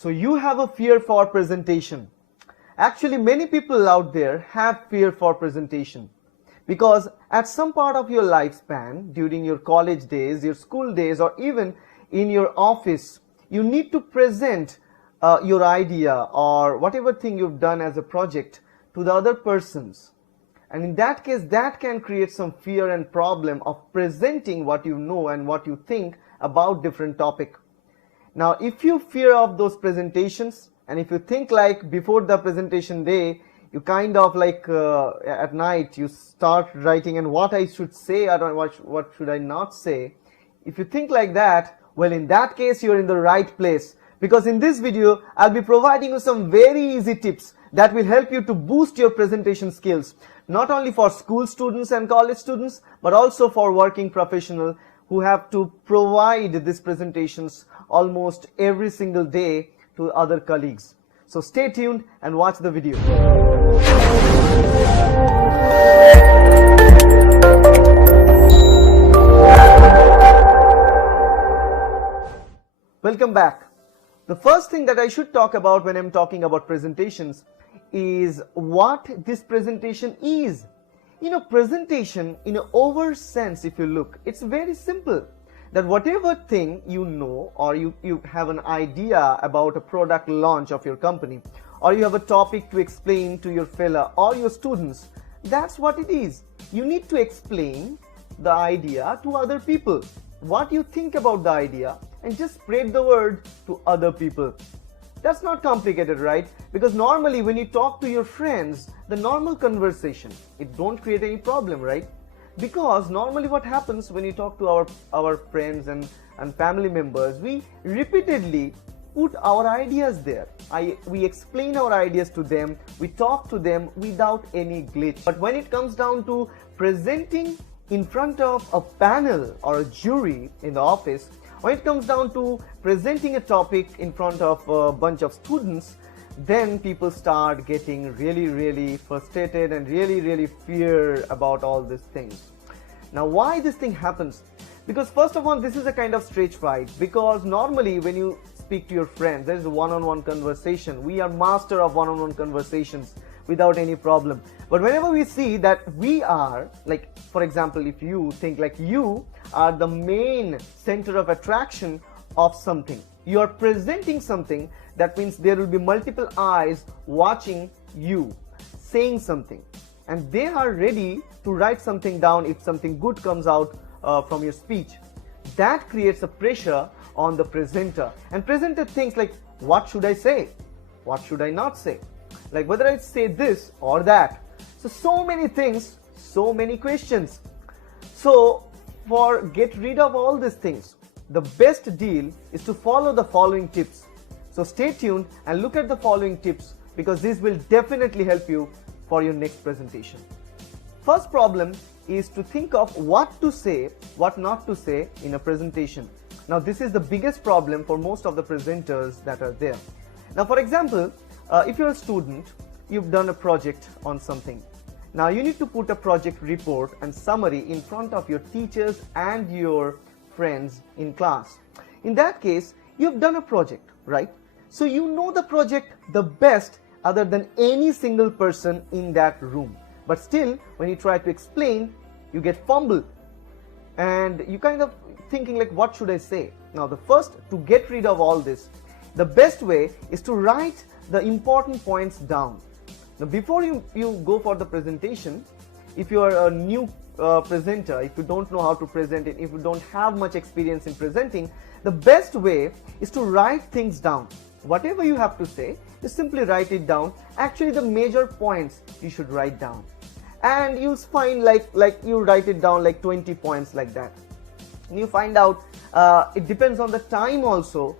So you have a fear for presentation. Actually, many people out there have fear for presentation because at some part of your lifespan, during your college days, your school days, or even in your office, you need to present your idea or whatever thing you've done as a project to the other persons. And in that case, that can create some fear and problem of presenting what you know and what you think about different topic. Now, if you fear of those presentations, and if you think like before the presentation day, you kind of like at night you start writing and what I should say or what should I not say. If you think like that, well, in that case you're in the right place, because in this video I'll be providing you some very easy tips that will help you to boost your presentation skills, not only for school students and college students, but also for working professionals who have to provide these presentations almost every single day to other colleagues. So stay tuned and watch the video. Welcome back. The first thing that I should talk about when I'm talking about presentations is what this presentation is. You know, presentation in an over sense, if you look, it's very simple. That whatever thing you know, or you have an idea about a product launch of your company, or you have a topic to explain to your fellow or your students, that's what it is. You need to explain the idea to other people, what you think about the idea, and just spread the word to other people. That's not complicated, right? Because normally when you talk to your friends, the normal conversation, it don't create any problem, right? Because normally what happens when you talk to our friends and family members, we repeatedly put our ideas there. We explain our ideas to them, we talk to them without any glitch. But when it comes down to presenting in front of a panel or a jury in the office, when it comes down to presenting a topic in front of a bunch of students, then people start getting really frustrated and really fear about all these things. Now, why this thing happens? Because first of all, this is a kind of stage fright, because normally when you speak to your friends, there is a one-on-one conversation. We are master of one-on-one conversations without any problem. But whenever we see that we are, like for example, if you think like you are the main center of attraction of something, you are presenting something, that means there will be multiple eyes watching you saying something, and they are ready to write something down if something good comes out from your speech. That creates a pressure on the presenter, and presenter thinks like, what should I say? What should I not say? Like whether I say this or that. So many things, so many questions. So for get rid of all these things, the best deal is to follow the following tips. So stay tuned and look at the following tips, because this will definitely help you for your next presentation. First problem is to think of what to say, what not to say in a presentation. Now this is the biggest problem for most of the presenters that are there. Now for example, if you're a student, you've done a project on something. Now you need to put a project report and summary in front of your teachers and your friends in class. In that case, you've done a project, right? So you know the project the best other than any single person in that room. But still, when you try to explain, you get fumbled and you kind of thinking like, what should I say? Now the first, to get rid of all this, the best way is to write the important points down. Now before you go for the presentation, if you are a new presenter, if you don't know how to present it, if you don't have much experience in presenting, the best way is to write things down. Whatever you have to say, you simply write it down. Actually the major points you should write down, and you'll find like you write it down like 20 points like that. And you find out it depends on the time also,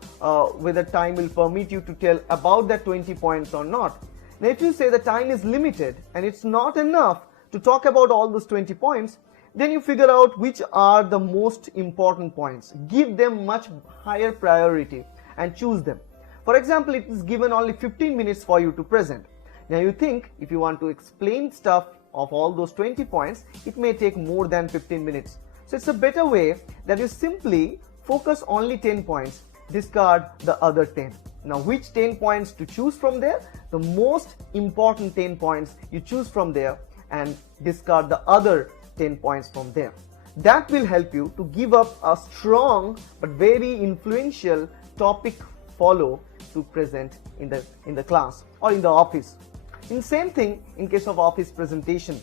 whether time will permit you to tell about that 20 points or not. Now if you say the time is limited and it's not enough to talk about all those 20 points, then you figure out which are the most important points. Give them much higher priority and choose them. For example, it is given only 15 minutes for you to present. Now you think if you want to explain stuff of all those 20 points, it may take more than 15 minutes. So it's a better way that you simply focus only 10 points discard the other 10. Now which 10 points to choose from there? The most important 10 points you choose from there and discard the other 10 points from there. That will help you to give up a strong but very influential topic follow to present in the class or in the office. In same thing in case of office presentation.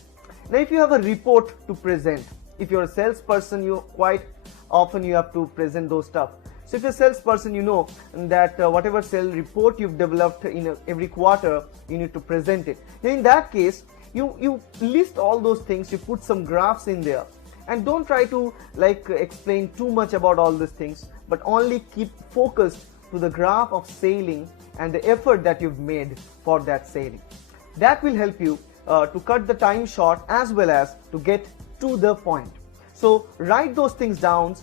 Now if you have a report to present, if you're a salesperson, you quite often you have to present those stuff. So if you're a salesperson, you know that whatever sales report you've developed in every quarter, you need to present it. Now in that case, you list all those things, you put some graphs in there, and don't try to like explain too much about all these things, but only keep focused to the graph of selling and the effort that you've made for that selling. That will help you to cut the time short as well as to get to the point. So write those things down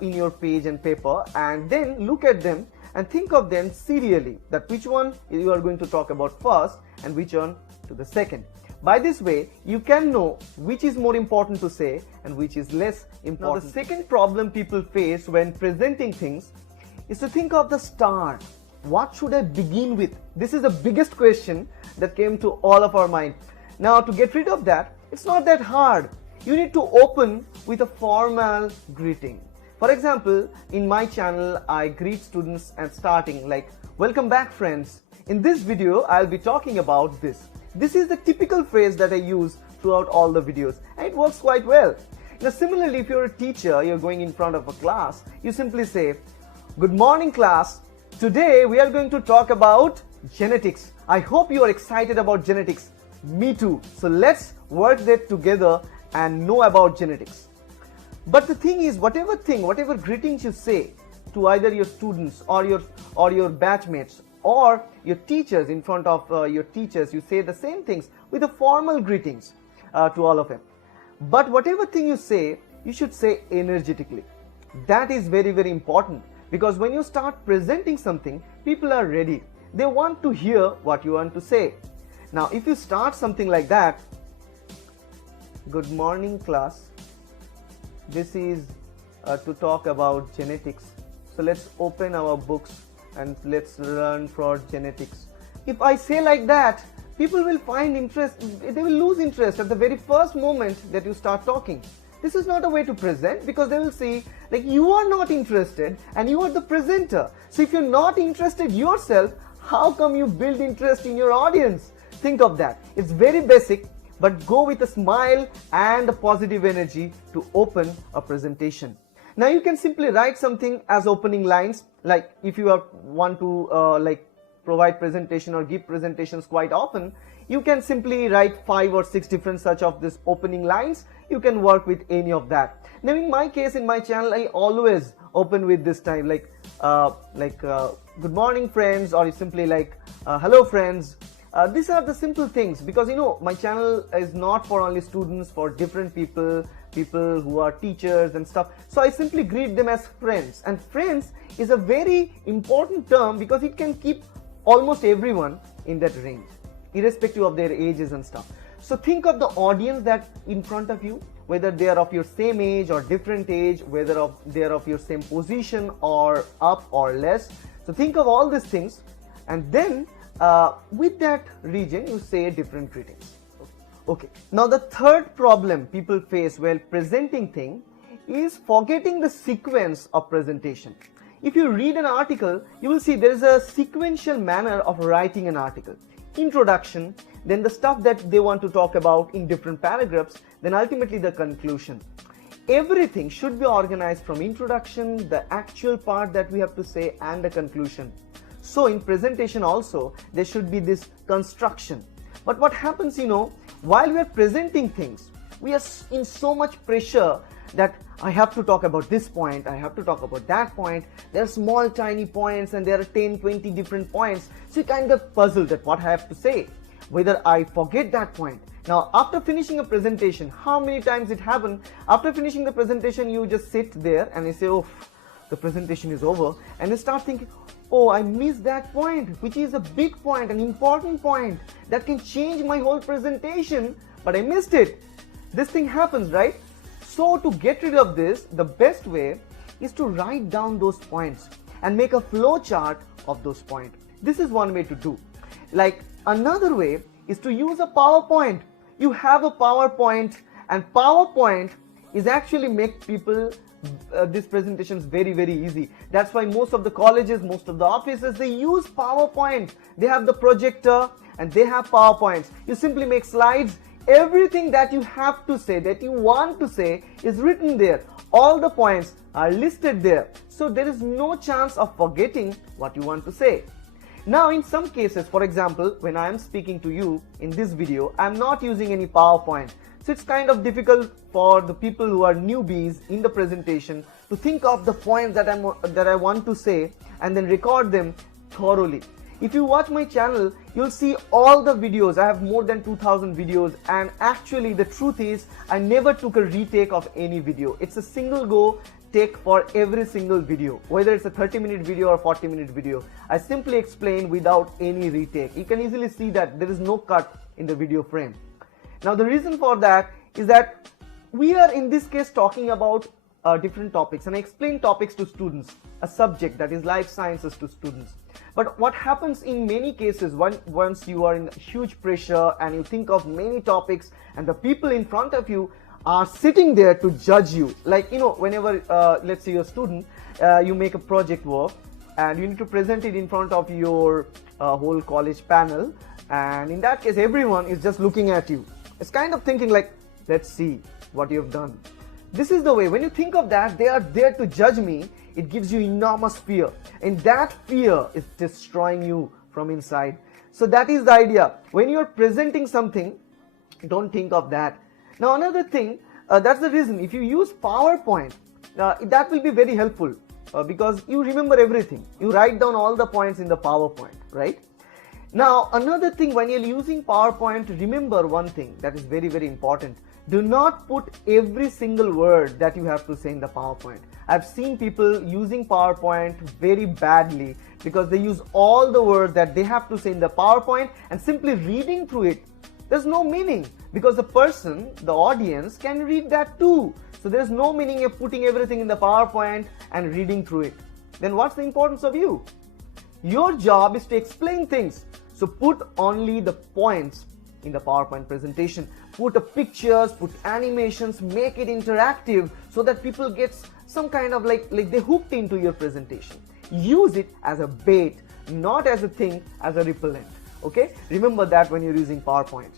in your page and paper, and then look at them and think of them serially, that which one you are going to talk about first and which one to the second. By this way, you can know which is more important to say and which is less important. Now, the second problem people face when presenting things is to think of the start. What should I begin with? This is the biggest question that came to all of our mind. Now, to get rid of that, it's not that hard. You need to open with a formal greeting. For example, in my channel, I greet students at starting like, "Welcome back, friends. In this video, I'll be talking about this." This is the typical phrase that I use throughout all the videos, and it works quite well. Now, similarly, if you're a teacher, you're going in front of a class, you simply say, "Good morning, class. Today, we are going to talk about genetics. I hope you are excited about genetics. Me too. So let's work that together and know about genetics." But the thing is, whatever greetings you say to either your students or your batchmates or your teachers, in front of your teachers, you say the same things with the formal greetings to all of them. But whatever thing you say, you should say energetically. That is very, very important, because when you start presenting something, people are ready. They want to hear what you want to say. Now, if you start something like that, "Good morning, class. This is to talk about genetics. So let's open our books and let's learn for genetics." If I say like that, people will find interest, they will lose interest at the very first moment that you start talking. This is not a way to present, because they will see like you are not interested and you are the presenter. So if you're not interested yourself, how come you build interest in your audience? Think of that. It's very basic, but go with a smile and a positive energy to open a presentation. Now you can simply write something as opening lines, like if you want to like provide presentation or give presentations quite often, you can simply write 5 or 6 different such of this opening lines. You can work with any of that. Now in my case, in my channel, I always open with this time like "Good morning, friends," or simply like "Hello, friends." These are the simple things, because you know my channel is not for only students, for different people who are teachers and stuff. So I simply greet them as friends, and friends is a very important term because it can keep almost everyone in that range, irrespective of their ages and stuff. So think of the audience that in front of you, whether they are of your same age or different age, whether they are of your same position or up or less. So think of all these things, and then with that region you say different greetings. Okay. Now the third problem people face while presenting thing is forgetting the sequence of presentation. If you read an article, you will see there is a sequential manner of writing an article. Introduction, then the stuff that they want to talk about in different paragraphs, then ultimately the conclusion. Everything should be organized from introduction, the actual part that we have to say, and the conclusion. So in presentation also, there should be this construction. But what happens, you know, while we are presenting things, we are in so much pressure that I have to talk about this point, I have to talk about that point. There are small tiny points and there are 10, 20 different points. So you kind of puzzled at what I have to say, whether I forget that point. Now after finishing a presentation, how many times it happened? After finishing the presentation, you just sit there and you say, "Oh, the presentation is over," and you start thinking, "Oh, I missed that point, which is a big point, an important point that can change my whole presentation, but I missed it." This thing happens, right? So to get rid of this, the best way is to write down those points. and make a flow chart of those points. This is one way to do. Like another way is to use a PowerPoint. You have a PowerPoint, and PowerPoint is actually make people these presentations very easy. That's why most of the colleges, most of the offices, they use PowerPoint. They have the projector and they have PowerPoints. You simply make slides. Everything that you have to say, that you want to say, is written there. All the points are listed there. So there is no chance of forgetting what you want to say. Now in some cases, for example, when I am speaking to you in this video, I am not using any PowerPoint. So it's kind of difficult for the people who are newbies in the presentation to think of the points that I want to say and then record them thoroughly. If you watch my channel, you'll see all the videos. I have more than 2000 videos, and actually the truth is I never took a retake of any video. It's a single go take for every single video, whether it's a 30-minute video or 40-minute video. I simply explain without any retake. You can easily see that there is no cut in the video frame. Now the reason for that is that we are in this case talking about different topics, and I explain topics to students, a subject that is life sciences to students. But what happens in many cases, once you are in huge pressure and you think of many topics and the people in front of you are sitting there to judge you, like whenever let's say you're a student, you make a project work and you need to present it in front of your whole college panel, and in that case everyone is just looking at you. It's kind of thinking like, let's see what you've done. This is the way, when you think of that, they are there to judge me, it gives you enormous fear, and that fear is destroying you from inside. So that is the idea. When you're presenting something, don't think of that. Now another thing, that's the reason, if you use PowerPoint, that will be very helpful because you remember everything. You write down all the points in the PowerPoint, right? Now another thing, when you're using PowerPoint, remember one thing that is very important. Do not put every single word that you have to say in the PowerPoint. I've seen people using PowerPoint very badly because they use all the words that they have to say in the PowerPoint, and simply reading through it, there's no meaning, because the person, the audience, can read that too. So there's no meaning of putting everything in the PowerPoint and reading through it. Then what's the importance of you? Your job is to explain things. So put only the points in the PowerPoint presentation. Put pictures, put animations, make it interactive so that people get some kind of like they hooked into your presentation. Use it as a bait, not as a thing, as a repellent. Okay? Remember that when you're using PowerPoint.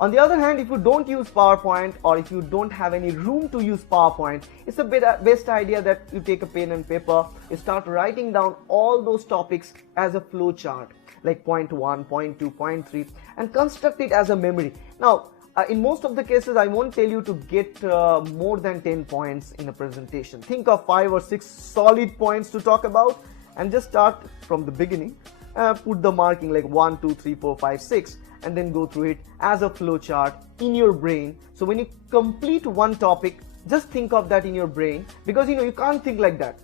On the other hand, if you don't use PowerPoint, or if you don't have any room to use PowerPoint, it's a best idea that you take a pen and paper, you start writing down all those topics as a flow chart, like point 1, point 2, point 3, and construct it as a memory. Now, in most of the cases, I won't tell you to get more than 10 points in a presentation. Think of 5 or 6 solid points to talk about, and just start from the beginning. Put the marking like 1, 2, 3, 4, 5, 6, and then go through it as a flow chart in your brain. So when you complete one topic, just think of that in your brain, because you can't think like that.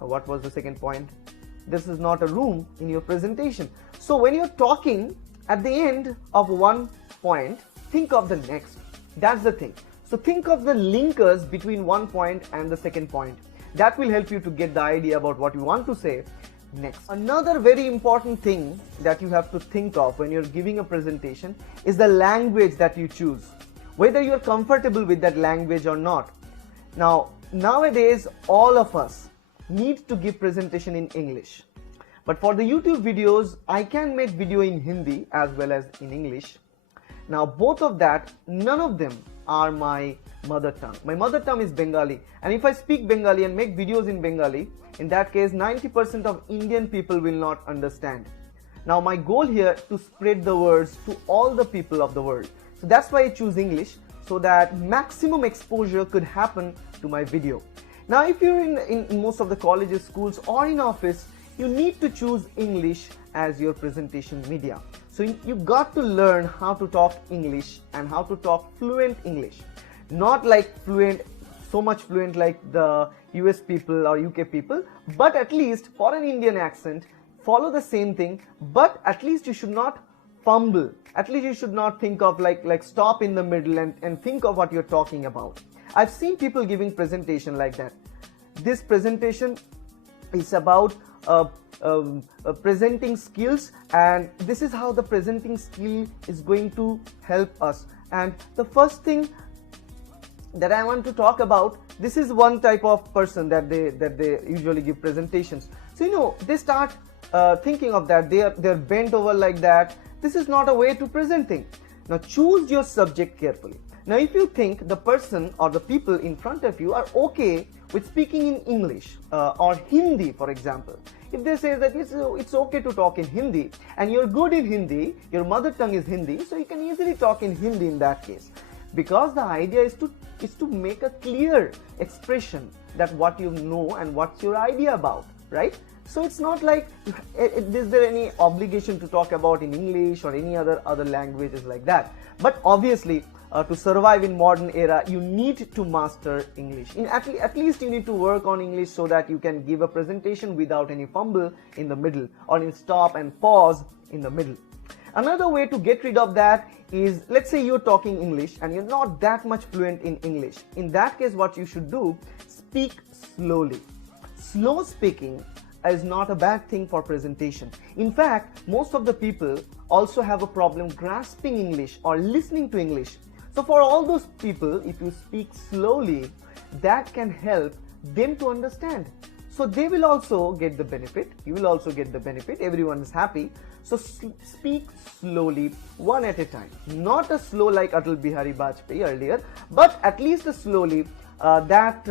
What was the second point? This is not a room in your presentation. So when you're talking, at the end of one point, think of the next. That's the thing. So think of the linkers between one point and the second point. That will help you to get the idea about what you want to say next. Another very important thing that you have to think of when you're giving a presentation is the language that you choose, whether you're comfortable with that language or not. Now, nowadays, all of us need to give presentation in English. But for the YouTube videos, I can make video in Hindi as well as in English. Now both of that, none of them are my mother tongue. My mother tongue is Bengali, and if I speak Bengali and make videos in Bengali, in that case 90% of Indian people will not understand. Now my goal here to spread the words to all the people of the world. So that's why I choose English, so that maximum exposure could happen to my video. Now if you're in most of the colleges, schools, or in office, you need to choose English as your presentation media. So you got to learn how to talk English and how to talk fluent English. Not like fluent, so much fluent like the US people or UK people, but at least for an Indian accent, follow the same thing, but at least you should not fumble. At least you should not think of like stop in the middle and think of what you're talking about. I've seen people giving presentation like that. This presentation It's about presenting skills, and this is how the presenting skill is going to help us. And the first thing that I want to talk about, this is one type of person that they usually give presentations. So they start thinking of that, they're bent over like that. This is not a way to present things. Now choose your subject carefully. Now if you think the person or the people in front of you are okay with speaking in English or Hindi, for example, if they say that it's okay to talk in Hindi and you're good in Hindi, your mother tongue is Hindi, so you can easily talk in Hindi in that case, because the idea is to make a clear expression that what you know and what's your idea about, right? So it's not like is there any obligation to talk about in English or any other languages like that. But obviously to survive in modern era, you need to master English. At least you need to work on English so that you can give a presentation without any fumble in the middle or in stop and pause in the middle. Another way to get rid of that is, let's say you're talking English and you're not that much fluent in English. In that case, what you should do, speak slowly. Slow speaking is not a bad thing for presentation. In fact, most of the people also have a problem grasping English or listening to English. So for all those people, if you speak slowly, that can help them to understand. So they will also get the benefit, you will also get the benefit, everyone is happy. So speak slowly, one at a time. Not a slow like Atal Bihari Vajpayee earlier, but at least a slowly that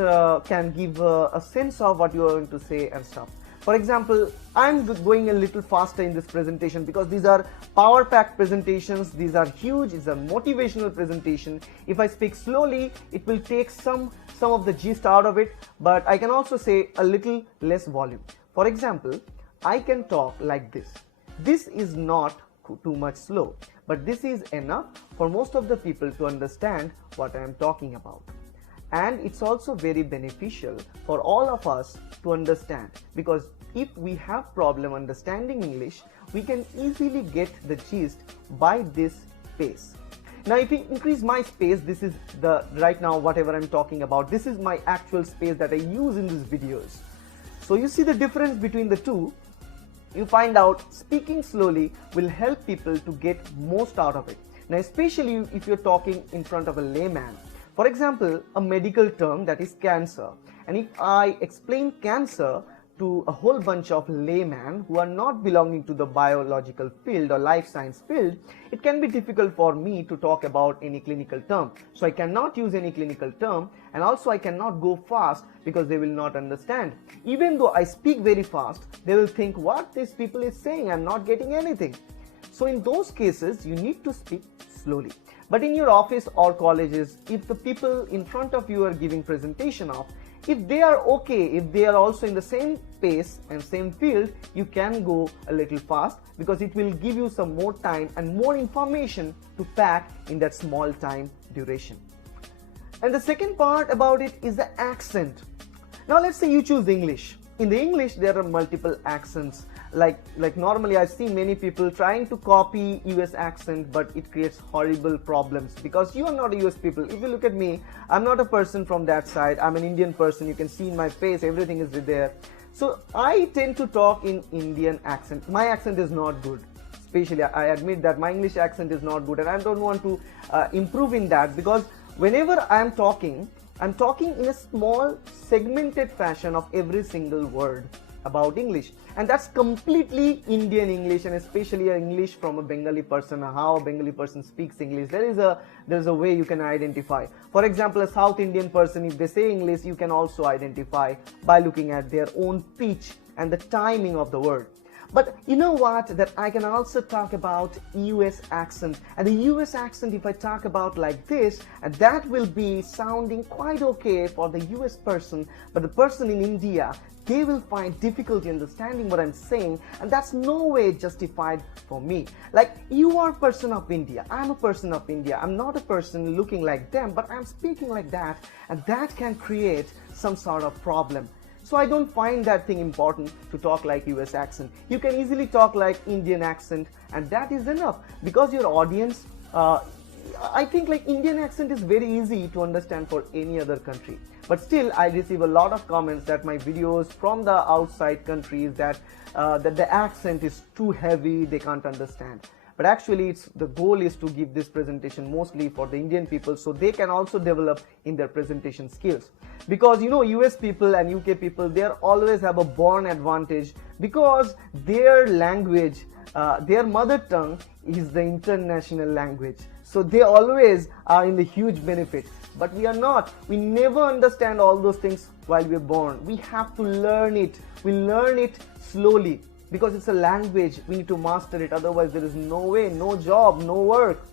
can give a sense of what you are going to say and stuff. For example, I'm going a little faster in this presentation because these are power-packed presentations, these are huge, it's a motivational presentation. If I speak slowly, it will take some of the gist out of it, but I can also say a little less volume. For example, I can talk like this. This is not too much slow, but this is enough for most of the people to understand what I am talking about. And it's also very beneficial for all of us to understand, because if we have problem understanding English, we can easily get the gist by this pace. Now if you increase my space, this is right now whatever I'm talking about, this is my actual space that I use in these videos. So you see the difference between the two. You find out speaking slowly will help people to get most out of it. Now especially if you're talking in front of a layman. For example, a medical term that is cancer, and if I explain cancer to a whole bunch of laymen who are not belonging to the biological field or life science field, it can be difficult for me to talk about any clinical term. So I cannot use any clinical term, and also I cannot go fast because they will not understand. Even though I speak very fast, they will think what this people is saying, I'm not getting anything. So in those cases, you need to speak slowly. But in your office or colleges, if the people in front of you are giving presentation of, if they are okay, if they are also in the same pace and same field, you can go a little fast because it will give you some more time and more information to pack in that small time duration. And the second part about it is the accent. Now let's say you choose English. In the English, there are multiple accents. Like normally I've seen many people trying to copy US accent, but it creates horrible problems because you are not a US people. If you look at me, I'm not a person from that side. I'm an Indian person. You can see in my face, everything is there. So I tend to talk in Indian accent. My accent is not good. Especially, I admit that my English accent is not good, and I don't want to improve in that, because whenever I'm talking in a small segmented fashion of every single word about English, and that's completely Indian English, and especially English from a Bengali person, how a Bengali person speaks English. There's a way you can identify. For example, a South Indian person, if they say English, you can also identify by looking at their own pitch and the timing of the word. But you know what, that I can also talk about US accent, and the US accent, if I talk about like this, and that will be sounding quite okay for the US person, but the person in India, they will find difficulty understanding what I'm saying, and that's no way justified for me. Like, you are a person of India, I'm a person of India, I'm not a person looking like them, but I'm speaking like that, and that can create some sort of problem. So I don't find that thing important to talk like US accent. You can easily talk like Indian accent, and that is enough, because your audience, I think like Indian accent is very easy to understand for any other country. But still, I receive a lot of comments that my videos from the outside countries that the accent is too heavy, they can't understand. But actually, the goal is to give this presentation mostly for the Indian people so they can also develop in their presentation skills. Because you know, US people and UK people, they always have a born advantage because their language, their mother tongue is the international language. So they always are in the huge benefit. But we are not. We never understand all those things while we're born. We have to learn it. We learn it slowly because it's a language. We need to master it. Otherwise, there is no way, no job, no work.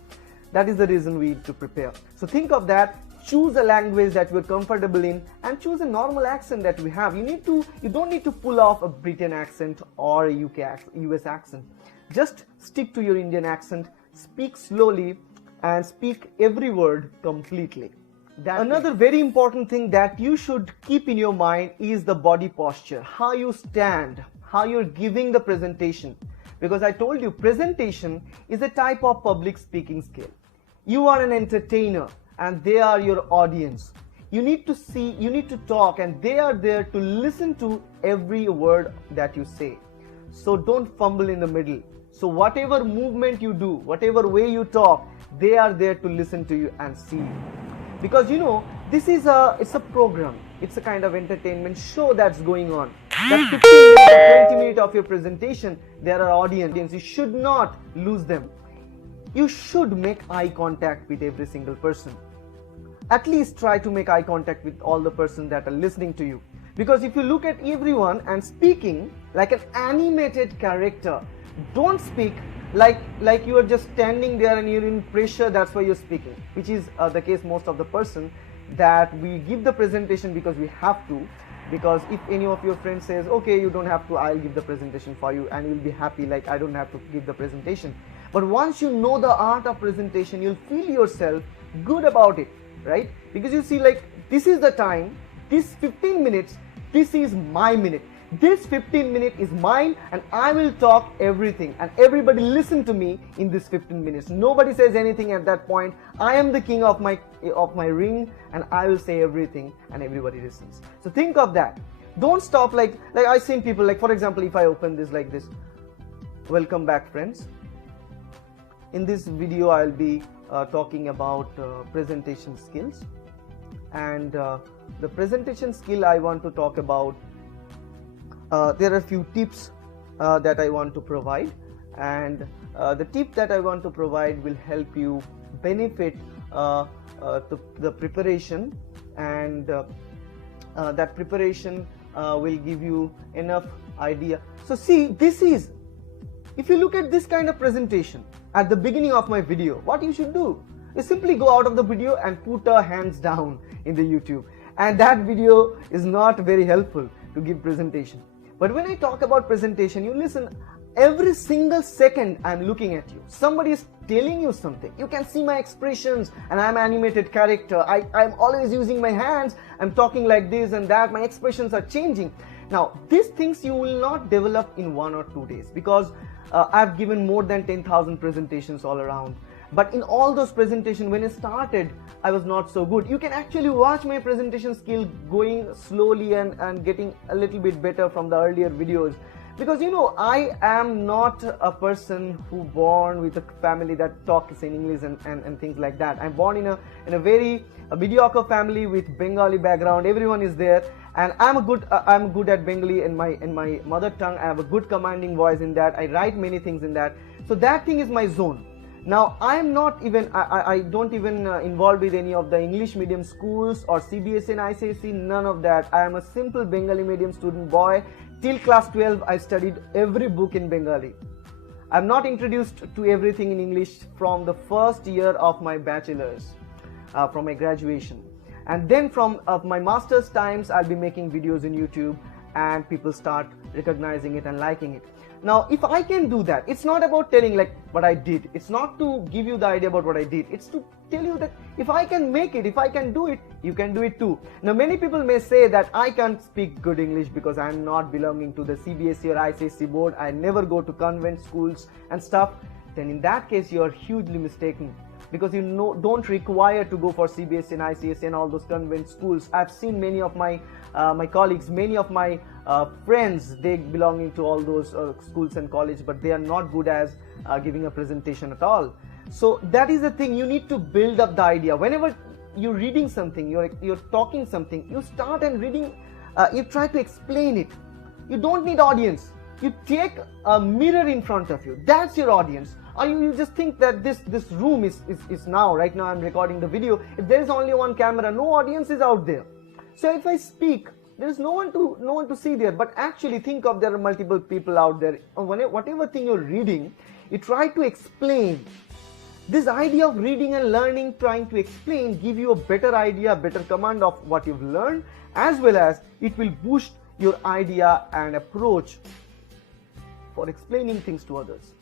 That is the reason we need to prepare. So think of that. Choose a language that you're comfortable in and choose a normal accent that we have. You don't need to pull off a Britain accent or a US accent. Just stick to your Indian accent, speak slowly and speak every word completely. Another very important thing that you should keep in your mind is the body posture, how you stand, how you're giving the presentation. Because I told you, presentation is a type of public speaking skill. You are an entertainer and they are your audience. You need to see, you need to talk, and they are there to listen to every word that you say. So don't fumble in the middle. So whatever movement you do, whatever way you talk, they are there to listen to you and see you. Because you know, it's a program, it's a kind of entertainment show that's going on. That 15 minutes or 20 minutes of your presentation, there are audience. You should not lose them. You should make eye contact with every single person. At least try to make eye contact with all the persons that are listening to you. Because if you look at everyone and speaking like an animated character, don't speak like you are just standing there and you're in pressure, that's why you're speaking, which is the case most of the person, that we give the presentation because we have to. Because if any of your friends says, okay, you don't have to, I'll give the presentation for you, and you'll be happy like I don't have to give the presentation. But once you know the art of presentation, you'll feel yourself good about it, right? Because you see, like, this is the time, this 15 minutes, this is my minute. This 15 minutes is mine and I will talk everything, and everybody listen to me in this 15 minutes. Nobody says anything at that point. I am the king of my ring and I will say everything and everybody listens. So think of that. Don't stop like I've seen people, like for example, if I open this like this. Welcome back, friends. In this video I'll be talking about presentation skills, and the presentation skill I want to talk about, there are a few tips that I want to provide, and the tip that I want to provide will help you benefit the preparation, and that preparation will give you enough idea. So see, this is, if you look at this kind of presentation at the beginning of my video, what you should do is simply go out of the video and put our hands down in the YouTube, and that video is not very helpful to give presentation. But when I talk about presentation, you listen, every single second I'm looking at you. Somebody is telling you something. You can see my expressions, and I'm an animated character. I'm always using my hands. I'm talking like this and that. My expressions are changing. Now, these things you will not develop in 1 or 2 days, because I've given more than 10,000 presentations all around. But in all those presentations, when I started, I was not so good. You can actually watch my presentation skill going slowly and getting a little bit better from the earlier videos. Because you know, I am not a person who born with a family that talks in English and things like that. I'm born in a very mediocre family with Bengali background. Everyone is there, and I'm good at Bengali in my mother tongue. I have a good commanding voice in that. I write many things in that. So that thing is my zone. Now I am not even, I don't even involved with any of the English medium schools or CBSE and ICSE, none of that. I am a simple Bengali medium student boy. Till class 12 I studied every book in Bengali. I am not introduced to everything in English from the first year of my bachelor's, from my graduation. And then from my master's times, I'll be making videos in YouTube, and people start recognizing it and liking it. Now, if I can do that, it's not about telling like what I did. It's not to give you the idea about what I did. It's to tell you that if I can make it, if I can do it, you can do it too. Now, many people may say that I can't speak good English because I'm not belonging to the CBSE or ICSE board. I never go to convent schools and stuff. Then in that case, you are hugely mistaken. because don't require to go for CBSE and ICSE and all those convent schools. I've seen many of my colleagues, many of my friends, they belonging to all those schools and college, but they are not good as giving a presentation at all. So that is the thing, you need to build up the idea. Whenever you're reading something, you're talking something, you start and reading, you try to explain it. You don't need audience. You take a mirror in front of you, that's your audience. Or you just think that this room is now, right now I'm recording the video, if there is only one camera, no audience is out there. So if I speak, there is no one to see there, but actually think of there are multiple people out there. Whatever thing you're reading, you try to explain. This idea of reading and learning, trying to explain, give you a better idea, better command of what you've learned, as well as it will boost your idea and approach for explaining things to others.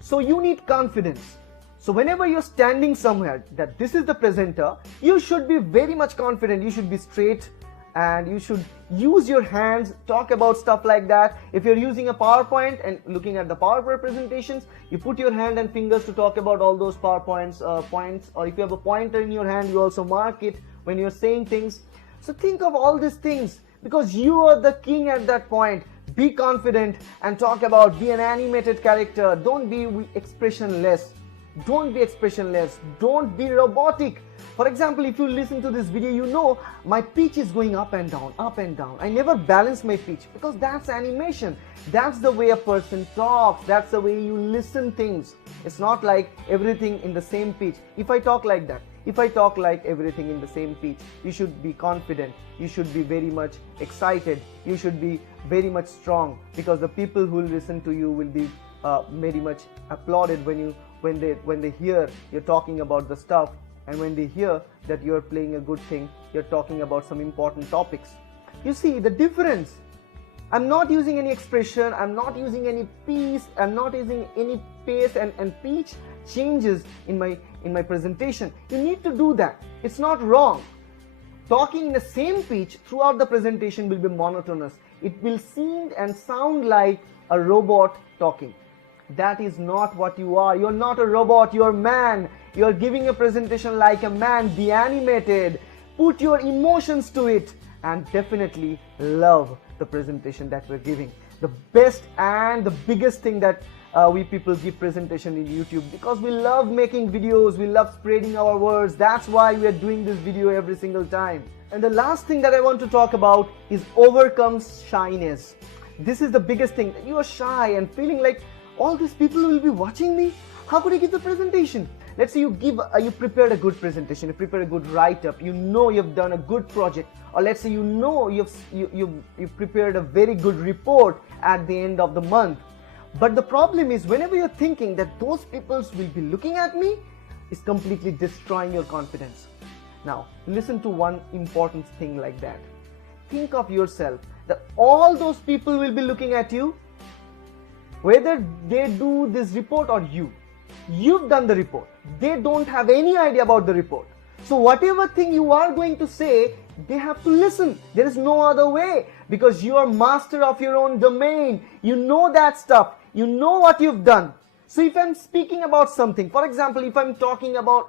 So you need confidence. So whenever you're standing somewhere that this is the presenter, you should be very much confident. You should be straight and you should use your hands, talk about stuff like that. If you're using a PowerPoint and looking at the PowerPoint presentations, you put your hand and fingers to talk about all those PowerPoints points, or if you have a pointer in your hand, you also mark it when you're saying things. So think of all these things, because you are the king at that point. Be confident and talk about, be an animated character. Don't be expressionless. Don't be expressionless. Don't be robotic. For example, if you listen to this video, you know my pitch is going up and down, up and down. I never balance my pitch because that's animation. That's the way a person talks. That's the way you listen things. It's not like everything in the same pitch. If I talk like that, if I talk like everything in the same pitch, you should be confident. You should be very much excited. You should be very much strong, because the people who will listen to you will be very much applauded when they hear you're talking about the stuff, and when they hear that you're playing a good thing, you're talking about some important topics. You see the difference. I'm not using any expression, I'm not using any piece, I'm not using any pace and pitch changes in my presentation. You need to do that. It's not wrong. Talking in the same pitch throughout the presentation will be monotonous. It will seem and sound like a robot talking. That is not what you are. You're not a robot, you're a man. You're giving a presentation like a man. Be animated. Put your emotions to it and definitely love the presentation that we're giving. The best and the biggest thing that we people give presentation in YouTube, because we love making videos, we love spreading our words. That's why we are doing this video every single time. And the last thing that I want to talk about is overcome shyness. This is the biggest thing. You are shy and feeling like all these people will be watching me. How could I give the presentation? Let's say you prepared a good presentation, you prepared a good write-up, you know you've done a good project, or let's say you know you've prepared a very good report at the end of the month. But the problem is, whenever you're thinking that those people will be looking at me, is completely destroying your confidence. Now, listen to one important thing like that. Think of yourself that all those people will be looking at you, whether they do this report or you. You've done the report. They don't have any idea about the report. So whatever thing you are going to say, they have to listen. There is no other way, because you are master of your own domain. You know that stuff. You know what you've done. So if I'm speaking about something, for example, if I'm talking about,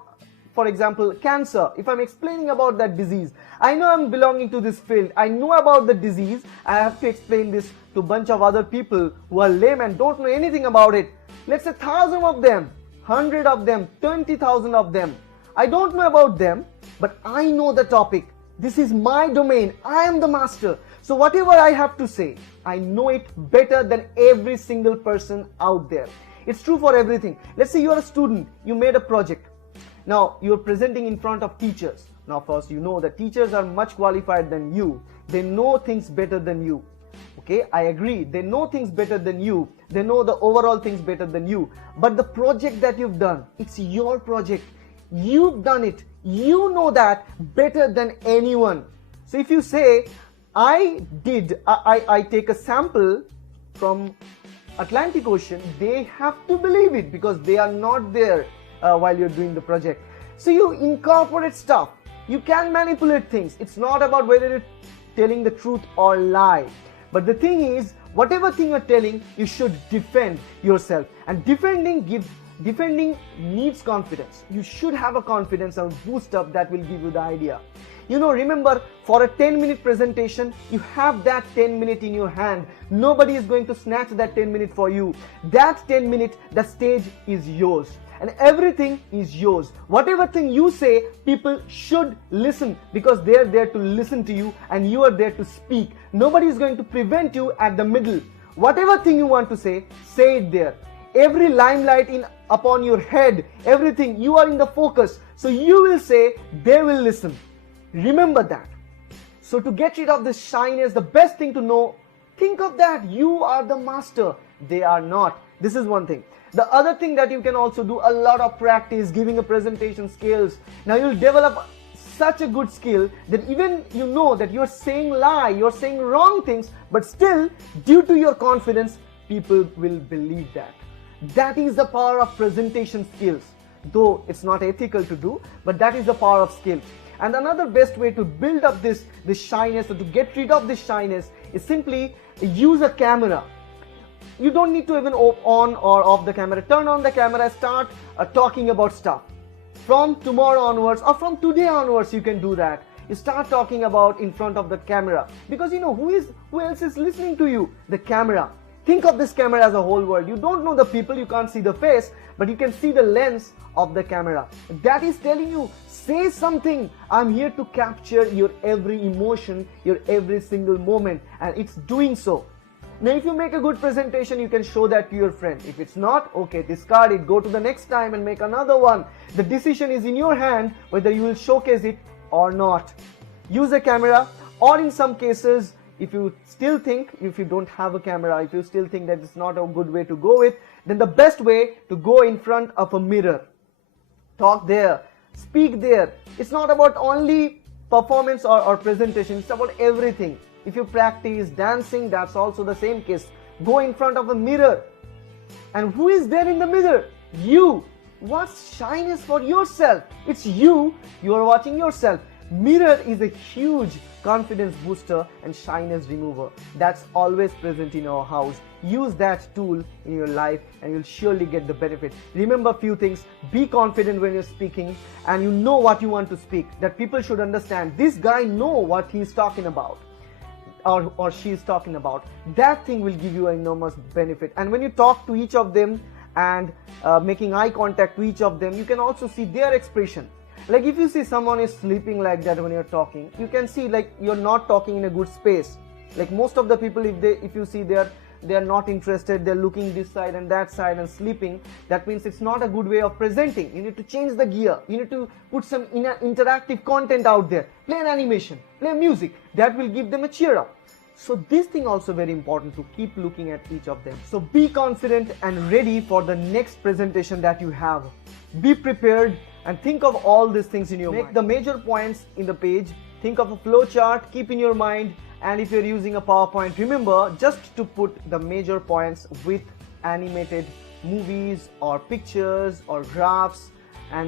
for example, cancer, if I'm explaining about that disease, I know I'm belonging to this field. I know about the disease. I have to explain this to a bunch of other people who are lame and don't know anything about it. Let's say 1,000 of them, 100 of them, 20,000 of them. I don't know about them, but I know the topic. This is my domain. I am the master. So whatever I have to say, I know it better than every single person out there. It's true for everything. Let's say you are a student, you made a project. Now you're presenting in front of teachers. Now first, you know that teachers are much qualified than you. They know things better than you. Okay, I agree. They know things better than you. They know the overall things better than you. But the project that you've done, it's your project. You've done it. You know that better than anyone. So if you say, I take a sample from Atlantic Ocean, they have to believe it, because they are not there while you're doing the project. So you incorporate stuff. You can manipulate things. It's not about whether you're telling the truth or lie. But the thing is, Whatever thing you're telling, you should defend yourself. And defending needs confidence. You should have a confidence and boost up that will give you the idea. Remember, for a 10-minute presentation, you have that 10 minute in your hand. Nobody is going to snatch that 10 minute for you. That 10 minute, the stage is yours. And everything is yours. Whatever thing you say, people should listen because they are there to listen to you and you are there to speak. Nobody is going to prevent you at the middle. Whatever thing you want to say it there. Every limelight upon your head, everything, you are in the focus. So you will say, they will listen. Remember that. So to get rid of this shyness, the best thing to know, think of that. You are the master. They are not. This is one thing. The other thing that you can also do, a lot of practice, giving a presentation skills. Now you'll develop such a good skill that even you know that you're saying lie, you're saying wrong things, but still, due to your confidence, people will believe that. That is the power of presentation skills. Though it's not ethical to do, but that is the power of skill. And another best way to build up this shyness or to get rid of this shyness is simply use a camera. You don't need to even on or off the camera. Turn on the camera, start talking about stuff. From tomorrow onwards or from today onwards, you can do that. You start talking about in front of the camera because who else is listening to you? The camera. Think of this camera as a whole world. You don't know the people, you can't see the face, but you can see the lens of the camera. That is telling you, say something. I'm here to capture your every emotion, your every single moment, and it's doing so. Now, if you make a good presentation, you can show that to your friend. If it's not, okay, discard it, go to the next time and make another one. The decision is in your hand whether you will showcase it or not. Use a camera, or in some cases, if you still think, if you don't have a camera, if you still think that it's not a good way to go with, then the best way to go in front of a mirror. Talk there, speak there. It's not about only performance or presentation, it's about everything. If you practice dancing, that's also the same case. Go in front of a mirror. And who is there in the mirror? You. What's shyness for yourself? It's you. You are watching yourself. Mirror is a huge confidence booster and shyness remover. That's always present in our house. Use that tool in your life and you'll surely get the benefit. Remember a few things. Be confident when you're speaking and you know what you want to speak. That people should understand. This guy know what he's talking about. Or she is talking about. That thing will give you an enormous benefit. And when you talk to each of them and making eye contact to each of them, you can also see their expression. Like if you see someone is sleeping like that when you're talking, you can see like you're not talking in a good space. Like most of the people, if you see they are not interested, they're looking this side and that side and sleeping, that means it's not a good way of presenting. You need to change the gear. You need to put some interactive content out there. Play an animation, play music. That will give them a cheer up. So this thing also very important to keep looking at each of them. So be confident and ready for the next presentation that you have. Be prepared and think of all these things in your mind. Make the major points in the page. Think of a flow chart, keep in your mind. And if you're using a PowerPoint, remember just to put the major points with animated movies or pictures or graphs